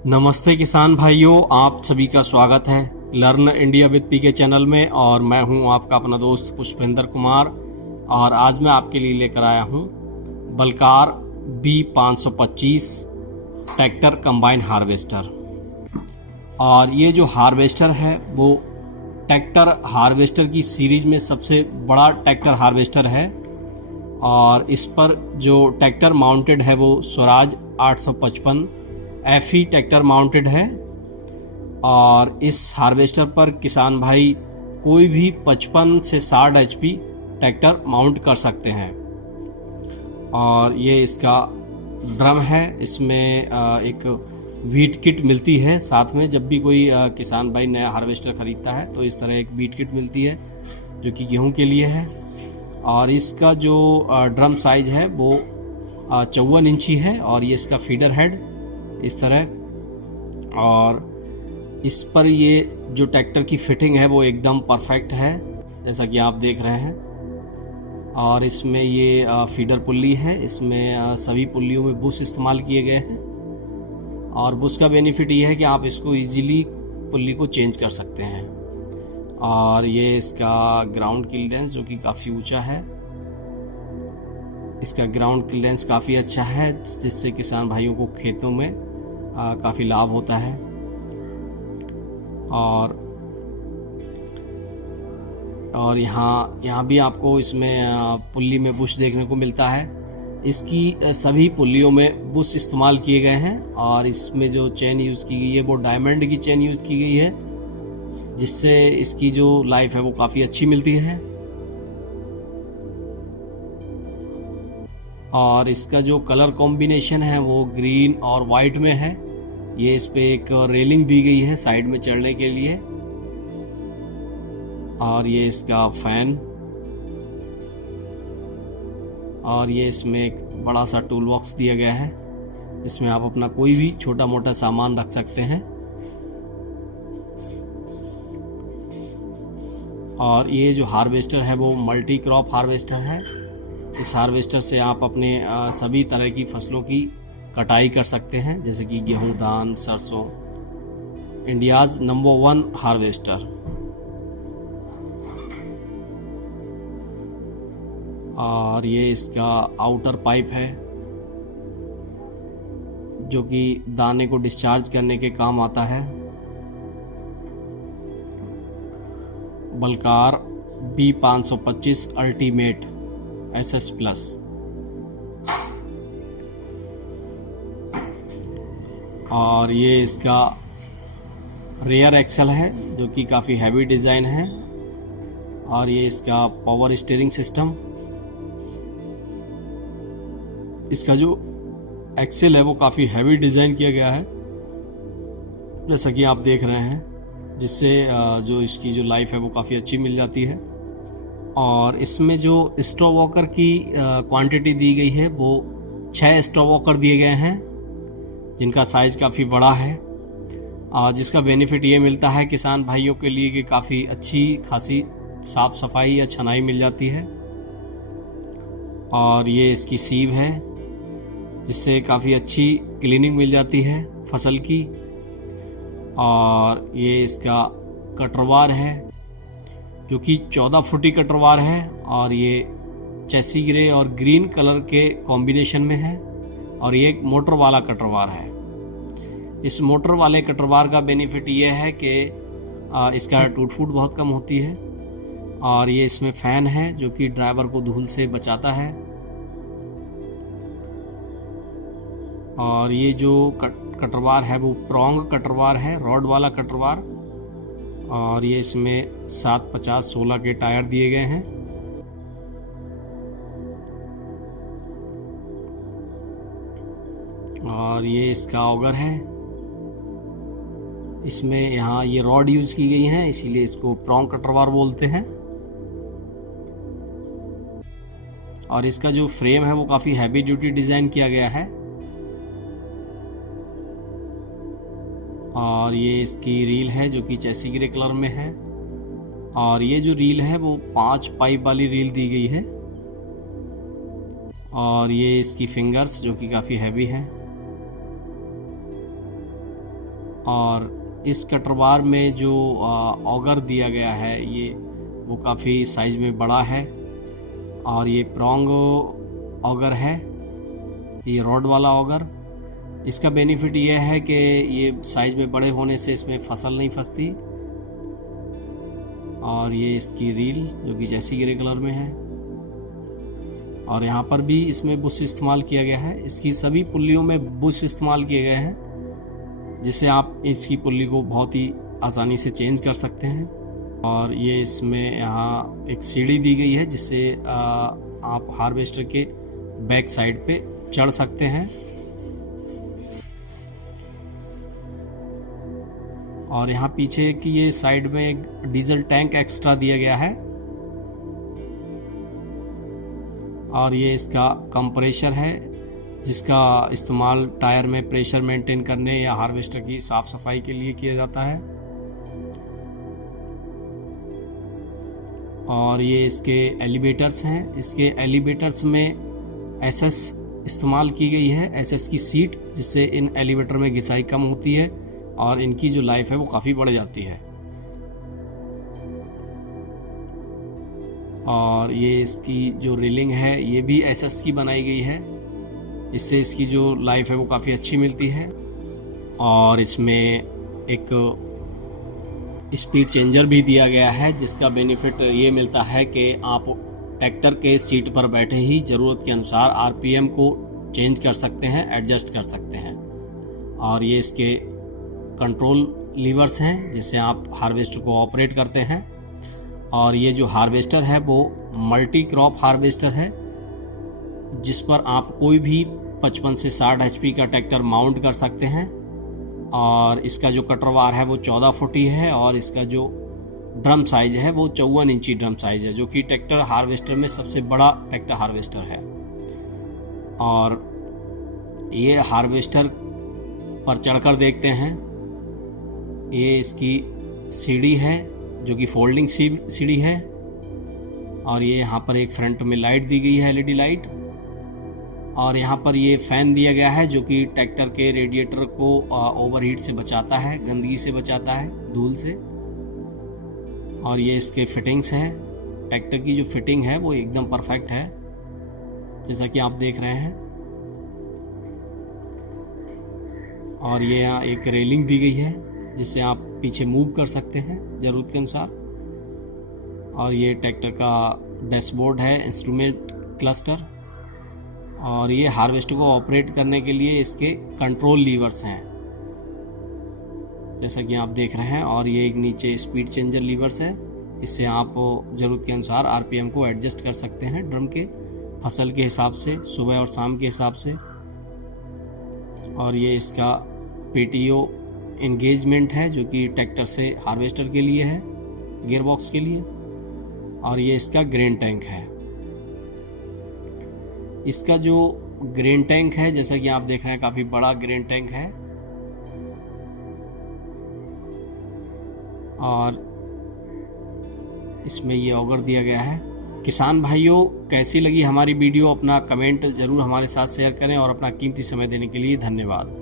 नमस्ते किसान भाइयों, आप सभी का स्वागत है लर्न इंडिया विद पी के चैनल में। और मैं हूं आपका अपना दोस्त पुष्पेंद्र कुमार। और आज मैं आपके लिए लेकर आया हूं Balkar B525 tractor combine harvester. और ये जो हार्वेस्टर है वो ट्रैक्टर हार्वेस्टर की सीरीज में सबसे बड़ा ट्रैक्टर हार्वेस्टर है। और इस पर जो ट्रैक्टर माउंटेड है वो स्वराज 855 FE ट्रैक्टर माउंटेड है। और इस हार्वेस्टर पर किसान भाई कोई भी 55 से 60 HP ट्रैक्टर माउंट कर सकते हैं। और ये इसका ड्रम है, इसमें एक वीट किट मिलती है साथ में। जब भी कोई किसान भाई नया हार्वेस्टर ख़रीदता है तो इस तरह एक वीट किट मिलती है जो कि गेहूं के लिए है। और इसका जो ड्रम साइज़ है वो 54 इंची है। और ये इसका फीडर हेड इस तरह। और इस पर ये जो ट्रैक्टर की फिटिंग है वो एकदम परफेक्ट है, जैसा कि आप देख रहे हैं। और इसमें ये फीडर पुल्ली है, इसमें सभी पुल्लियों में बुश इस्तेमाल किए गए हैं। और बुश का बेनिफिट ये है कि आप इसको इजीली पुल्ली को चेंज कर सकते हैं। और ये इसका ग्राउंड क्लियरेंस जो कि काफ़ी ऊंचा है, इसका ग्राउंड क्लियरेंस काफ़ी अच्छा है, जिससे किसान भाइयों को खेतों में काफ़ी लाभ होता है। और यहाँ भी आपको इसमें पुल्ली में बुश देखने को मिलता है। इसकी सभी पुल्लियों में बुश इस्तेमाल किए गए हैं। और इसमें जो चेन यूज़ की गई है वो डायमंड की चेन यूज़ की गई है, जिससे इसकी जो लाइफ है वो काफ़ी अच्छी मिलती है। और इसका जो कलर कॉम्बिनेशन है वो ग्रीन और वाइट में है। ये इस पे एक रेलिंग दी गई है साइड में चढ़ने के लिए। और ये इसका फैन। और ये इसमें एक बड़ा सा टूल बॉक्स दिया गया है, इसमें आप अपना कोई भी छोटा मोटा सामान रख सकते हैं। और ये जो हार्वेस्टर है वो मल्टी क्रॉप हार्वेस्टर है। इस हार्वेस्टर से आप अपने सभी तरह की फसलों की कटाई कर सकते हैं, जैसे कि गेहूं, धान, सरसों। India's number 1 harvester. और ये इसका आउटर पाइप है जो कि दाने को डिस्चार्ज करने के काम आता है। Balkar B525 ultimate SS plus. और ये इसका रेयर एक्सल है जो कि काफ़ी हैवी डिज़ाइन है। और ये इसका पावर स्टीयरिंग सिस्टम। इसका जो एक्सल है वो काफ़ी हैवी डिज़ाइन किया गया है, जैसा कि आप देख रहे हैं, जिससे जो इसकी जो लाइफ है वो काफ़ी अच्छी मिल जाती है। और इसमें जो स्टॉप वॉकर की क्वांटिटी दी गई है वो 6 स्टॉप वॉकर दिए गए हैं, जिनका साइज़ काफ़ी बड़ा है। जिसका बेनिफिट ये मिलता है किसान भाइयों के लिए कि काफ़ी अच्छी खासी साफ़ सफाई या छनाई मिल जाती है। और ये इसकी सीव है, जिससे काफ़ी अच्छी क्लीनिंग मिल जाती है फसल की। और ये इसका कटरवार है जो कि 14 फुटी कटरवार है। और ये चेसी ग्रे और ग्रीन कलर के कॉम्बिनेशन में है। और ये एक मोटर वाला कटरवार है। इस मोटर वाले कटरवार का बेनिफिट ये है कि इसका टूट फूट बहुत कम होती है। और ये इसमें फ़ैन है जो कि ड्राइवर को धूल से बचाता है। और ये जो कटरवार है वो प्रॉन्ग कटरवार है, रॉड वाला कटरवार। और ये इसमें 750/16 के टायर दिए गए हैं। और ये इसका ऑगर है, इसमें यहाँ ये रॉड यूज़ की गई हैं, इसीलिए इसको प्रॉन्ग कटरवार बोलते हैं। और इसका जो फ्रेम है वो काफ़ी हैवी ड्यूटी डिज़ाइन किया गया है। और ये इसकी रील है जो कि चेसी ग्रे कलर में है। और ये जो रील है वो 5 पाइप वाली रील दी गई है। और ये इसकी फिंगर्स जो कि काफ़ी हैवी है। और इस कटरवार में जो ऑगर दिया गया है ये वो काफ़ी साइज़ में बड़ा है और ये प्रॉन्ग ऑगर है, ये रॉड वाला ऑगर। इसका बेनिफिट ये है कि ये साइज़ में बड़े होने से इसमें फसल नहीं फंसती। और ये इसकी रील जो कि जैसी ग्रे कलर में है, और यहाँ पर भी इसमें बुश इस्तेमाल किया गया है। इसकी सभी पुल्लियों में बुश इस्तेमाल किए गए हैं, जिससे आप इसकी पुल्ली को बहुत ही आसानी से चेंज कर सकते हैं। और ये इसमें यहाँ एक सीढ़ी दी गई है जिससे आप हार्वेस्टर के बैक साइड पे चढ़ सकते हैं। और यहाँ पीछे की ये साइड में एक डीजल टैंक एक्स्ट्रा दिया गया है। और ये इसका कंप्रेशर है जिसका इस्तेमाल टायर में प्रेशर मेंटेन करने या हार्वेस्टर की साफ सफाई के लिए किया जाता है। और ये इसके एलिवेटर्स हैं। इसके एलिवेटर्स में एसएस इस्तेमाल की गई है, एसएस की सीट, जिससे इन एलिवेटर में घिसाई कम होती है और इनकी जो लाइफ है वो काफ़ी बढ़ जाती है। और ये इसकी जो रेलिंग है ये भी एसएस की बनाई गई है, इससे इसकी जो लाइफ है वो काफ़ी अच्छी मिलती है। और इसमें एक स्पीड चेंजर भी दिया गया है जिसका बेनिफिट ये मिलता है कि आप ट्रैक्टर के सीट पर बैठे ही ज़रूरत के अनुसार आरपीएम को चेंज कर सकते हैं, एडजस्ट कर सकते हैं। और ये इसके कंट्रोल लीवर्स हैं जिससे आप हार्वेस्टर को ऑपरेट करते हैं। और ये जो हार्वेस्टर है वो मल्टी क्रॉप हार्वेस्टर है जिस पर आप कोई भी 55 से 60 HP का ट्रैक्टर माउंट कर सकते हैं। और इसका जो कटरवार है वो 14 फुट ही है और इसका जो ड्रम साइज है वो 54 इंची ड्रम साइज है, जो कि ट्रैक्टर हार्वेस्टर में सबसे बड़ा ट्रैक्टर हार्वेस्टर है। और ये हार्वेस्टर पर चढ़कर देखते हैं। ये इसकी सीढ़ी है जो कि फोल्डिंग सीढ़ी है। और ये यहाँ पर एक फ्रंट में लाइट दी गई है, एलईडी लाइट। और यहाँ पर ये फ़ैन दिया गया है जो कि ट्रैक्टर के रेडिएटर को ओवरहीट से बचाता है, गंदगी से बचाता है, धूल से। और ये इसके फिटिंग्स हैं। ट्रैक्टर की जो फिटिंग है वो एकदम परफेक्ट है जैसा कि आप देख रहे हैं। और ये यहाँ एक रेलिंग दी गई है जिससे आप पीछे मूव कर सकते हैं ज़रूरत के अनुसार। और ये ट्रैक्टर का डैशबोर्ड है, इंस्ट्रूमेंट क्लस्टर। और ये हार्वेस्टर को ऑपरेट करने के लिए इसके कंट्रोल लीवर्स हैं जैसा कि आप देख रहे हैं। और ये एक नीचे स्पीड चेंजर लीवर्स है, इससे आप ज़रूरत के अनुसार आरपीएम को एडजस्ट कर सकते हैं ड्रम के फसल के हिसाब से, सुबह और शाम के हिसाब से। और ये इसका पीटीओ एंगेजमेंट है जो कि ट्रैक्टर से हार्वेस्टर के लिए है, गियरबॉक्स के लिए। और ये इसका ग्रेन टैंक है। इसका जो ग्रेन टैंक है जैसा कि आप देख रहे हैं काफ़ी बड़ा ग्रेन टैंक है। और इसमें ये ऑगर दिया गया है। किसान भाइयों, कैसी लगी हमारी वीडियो अपना कमेंट ज़रूर हमारे साथ शेयर करें और अपना कीमती समय देने के लिए धन्यवाद।